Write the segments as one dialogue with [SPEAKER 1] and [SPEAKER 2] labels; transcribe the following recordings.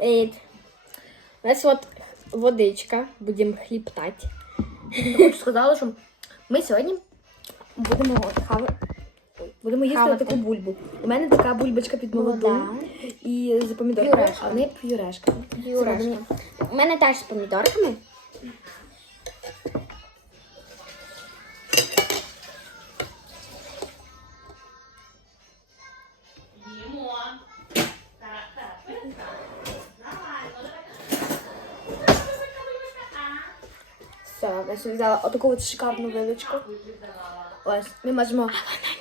[SPEAKER 1] Привіт. У нас от водичка, будемо хліптати.
[SPEAKER 2] Хочу сказала, що ми сьогодні будемо хава... Будемо їсти
[SPEAKER 1] Хавати.
[SPEAKER 2] таку бульбу. У мене така бульбочка під
[SPEAKER 1] молоду
[SPEAKER 2] і з помідорками,
[SPEAKER 1] Пюрешка.
[SPEAKER 2] а в пюрешка. пюрешка.
[SPEAKER 1] Юрешка. У мене теж з помідорками.
[SPEAKER 2] Я собі взяла отаку от шикарну вилочку. Ось, ми можемо.
[SPEAKER 1] Вона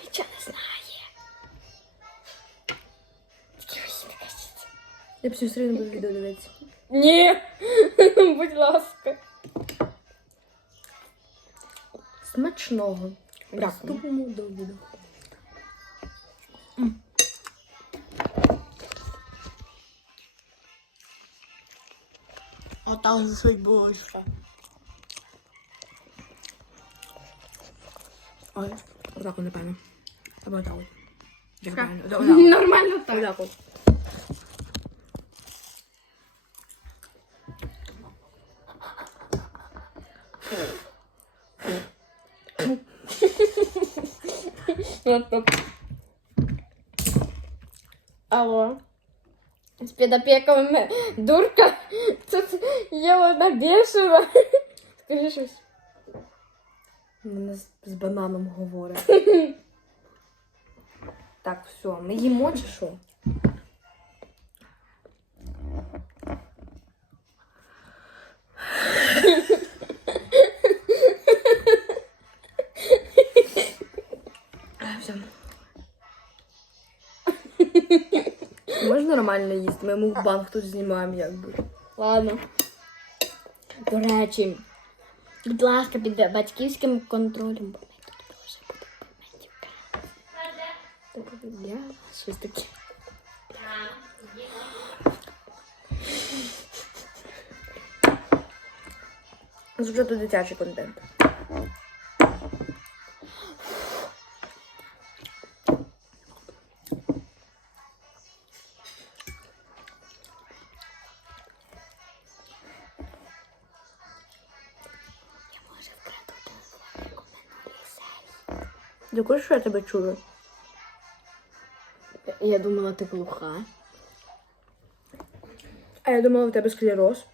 [SPEAKER 1] нічого не знає.
[SPEAKER 2] Я всю все одно буду відео дивитися.
[SPEAKER 1] Ні, будь ласка.
[SPEAKER 2] Смачного. Приступимо до відео.
[SPEAKER 1] Отак засить булочка.
[SPEAKER 2] Ой, отак, от, напевно. Або отак. от. Як
[SPEAKER 1] Що?
[SPEAKER 2] правильно? Отак. от.
[SPEAKER 1] Нормально так.
[SPEAKER 2] Отак от.
[SPEAKER 1] Алло. З підопіками дурка. Тут є одна бешена. Скажи щось.
[SPEAKER 2] З, з бананом говорить. так, все, ми їмо чи що? Все. Можна нормально їсти? Ми мукбанг тут знімаємо якби.
[SPEAKER 1] Ладно. До речі, будь ласка, під батьківським контролем, щось таке.
[SPEAKER 2] Вже тут дитячий контент. Дякую, що я тебе чую.
[SPEAKER 1] Я думала, ти глуха.
[SPEAKER 2] А я думала, у тебе склероз.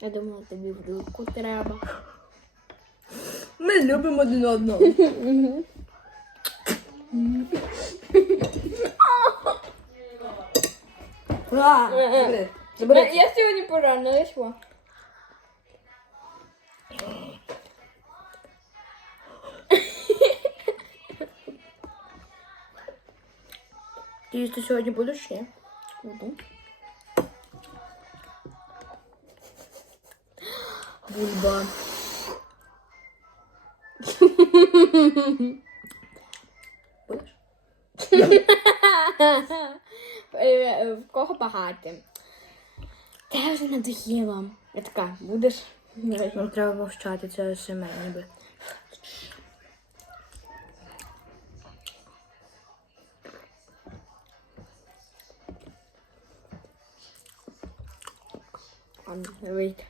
[SPEAKER 1] Я думала, тобі в руку треба.
[SPEAKER 2] Ми любимо один одного. А, забери.
[SPEAKER 1] Я сьогодні поранилась. во.
[SPEAKER 2] Ти їсти сьогодні будеш ні?
[SPEAKER 1] Буду.
[SPEAKER 2] Бульба. Будеш?
[SPEAKER 1] Е, В кого багато? Та вже надоїло. Я така, будеш?
[SPEAKER 2] Треба мовчати, це СМР ніби.
[SPEAKER 1] Ладно, вийти.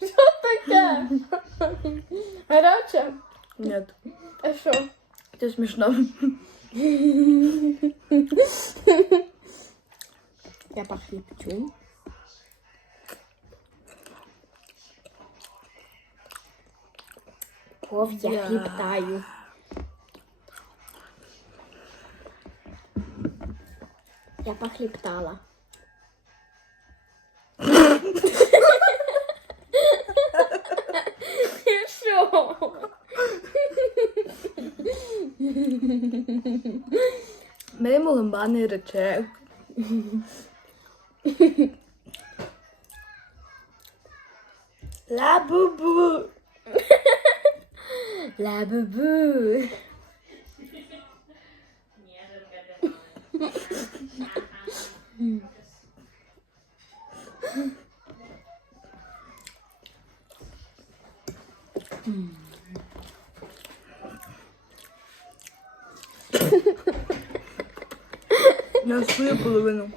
[SPEAKER 1] Що таке? Гаряче?
[SPEAKER 2] Ні,
[SPEAKER 1] А що?
[SPEAKER 2] це смішно.
[SPEAKER 1] Я похліпчу. Пов я хліптаю. Я похліптала. Що?
[SPEAKER 2] Ми молимбаний 来，布
[SPEAKER 1] 布。
[SPEAKER 2] 嗯。嗯。呵
[SPEAKER 1] 呵呵。呵呵
[SPEAKER 3] 呵。那谁不乐观？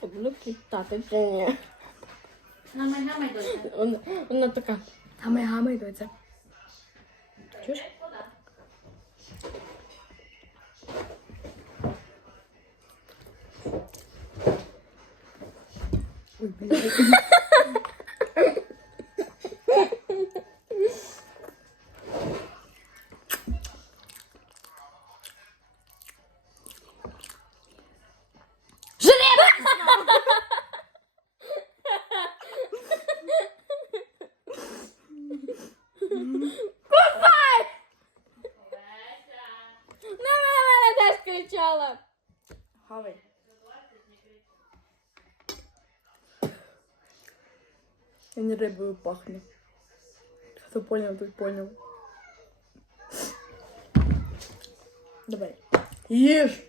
[SPEAKER 3] 不乐观，咋的了你？
[SPEAKER 1] Вона, вона така.
[SPEAKER 2] Гамай, доця. Чуєш? Ой, блядь.
[SPEAKER 1] На мене теж кричала.
[SPEAKER 2] Гавай. Він рибою пахне. Хто поняв, той поняв. Давай. Їж!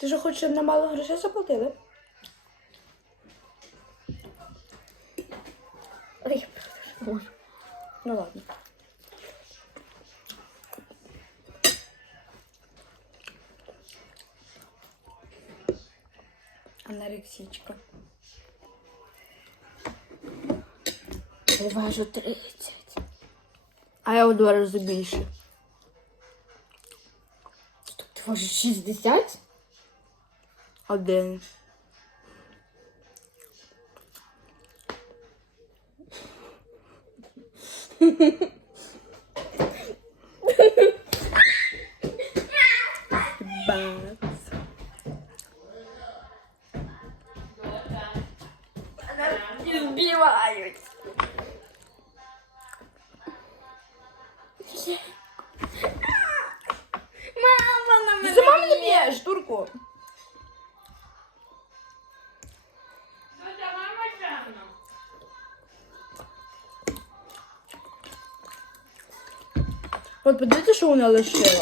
[SPEAKER 2] Ти ж хочеш, нам мало грошей заплатили?
[SPEAKER 1] Ой, я правда не.
[SPEAKER 2] Ну ладно. Анорексичка.
[SPEAKER 1] Я важу 30.
[SPEAKER 2] А я у два рази більше.
[SPEAKER 1] Стоп, ти важиш 60?
[SPEAKER 2] Один. Бац.
[SPEAKER 1] Збивають. Мама на
[SPEAKER 2] Ти
[SPEAKER 1] мене.
[SPEAKER 2] сама мене
[SPEAKER 1] б'є.
[SPEAKER 2] б'єш, турку. От подивіться, що вона лишила.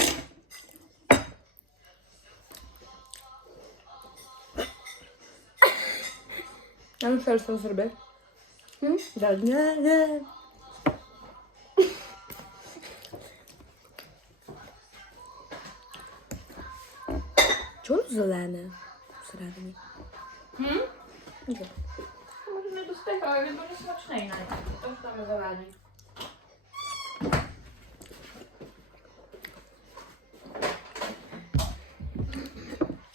[SPEAKER 2] А ну ще раз це зроби.
[SPEAKER 1] М?
[SPEAKER 2] Да, да, да. Чого воно зелене всередині?
[SPEAKER 3] М?
[SPEAKER 2] Нічого.
[SPEAKER 3] Може не достигає, він дуже смачний навіть. Тож там зелений.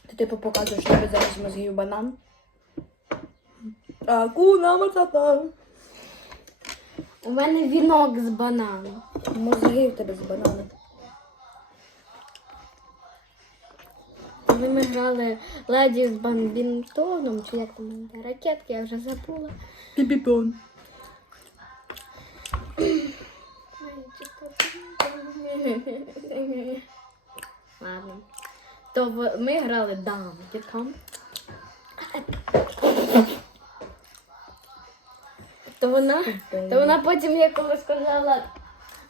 [SPEAKER 2] Ти типу показуєш, що тебе зараз мозгів банан. Акуна матата.
[SPEAKER 1] У мене вінок з банану.
[SPEAKER 2] Мозги в тебе з бананом.
[SPEAKER 1] Коли ми грали леді з бамбінтоном, чи як там ракетки, я вже забула.
[SPEAKER 2] Піпіпон.
[SPEAKER 1] Ладно. То ми грали дамки там. То вона, то вона потім, як сказала,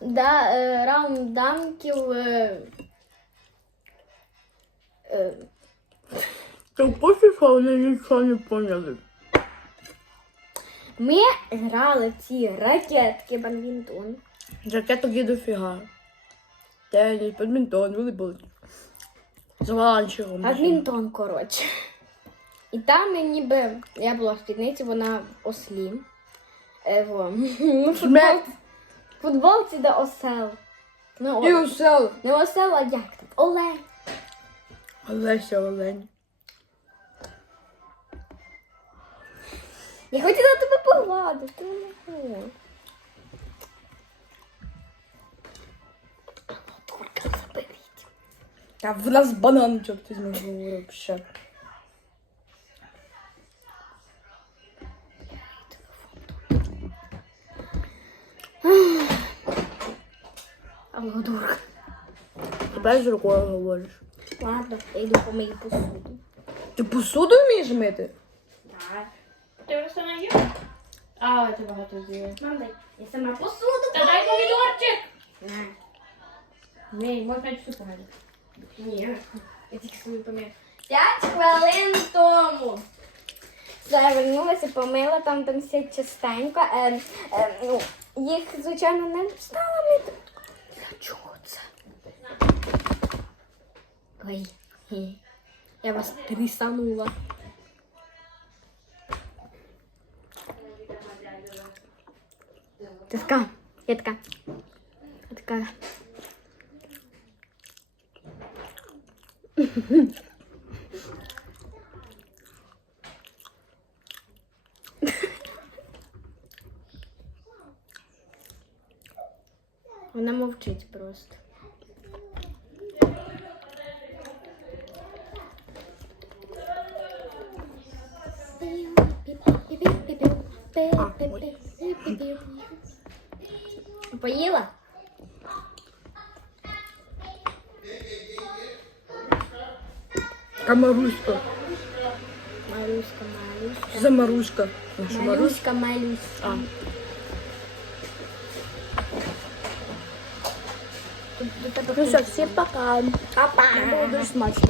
[SPEAKER 1] да, е, раунд дамків. Е, е,
[SPEAKER 2] То пофіг, що вони нічого не поняли.
[SPEAKER 1] ми грали в ці ракетки бадмінтон.
[SPEAKER 2] Ракеток є дофіга. Теніс, бадмінтон, волейбол. З ланчером.
[SPEAKER 1] Бадмінтон, коротше. І там ніби я була в спідниці, вона в ослі. Е, во. Ну, футбол, футболці де осел. Ну,
[SPEAKER 2] І
[SPEAKER 1] о,
[SPEAKER 2] усел.
[SPEAKER 1] не осел, а як там? Олень.
[SPEAKER 2] Олеся Олень.
[SPEAKER 1] Я хотіла тебе погладити. ти не хочеш. А ну, заберіть.
[SPEAKER 2] Та в нас бананчик ти зможеш говорити ще.
[SPEAKER 1] Алло, дурка.
[SPEAKER 2] Тепер з рукою говориш.
[SPEAKER 1] Ладно, я йду помию посуду.
[SPEAKER 2] Ти посуду вмієш мити?
[SPEAKER 1] Так.
[SPEAKER 3] Ти вже все наїв? А, ти багато з'їв.
[SPEAKER 1] Мам, дай. Я сама посуду
[SPEAKER 3] Та дай помідорчик!
[SPEAKER 1] На.
[SPEAKER 3] Ні, можна цю помідор.
[SPEAKER 1] Ні. Я тільки свою помию. П'ять хвилин тому. Все, вернулася, помила там, там все частенько. Е, е, ну, їх, звичайно, не стала мити.
[SPEAKER 3] Чого це?
[SPEAKER 1] Ой, я вас трісанула. Ти така, я така. Я така. Вона мовчить просто. Поїла?
[SPEAKER 2] Камаруська.
[SPEAKER 1] Маруська, Маруська.
[SPEAKER 2] Що за Маруська.
[SPEAKER 1] Маруська, Малюська.
[SPEAKER 2] А.
[SPEAKER 1] Тут до тебе
[SPEAKER 3] Ну що, всім пока.
[SPEAKER 1] Папа.
[SPEAKER 3] Було дуже смачно.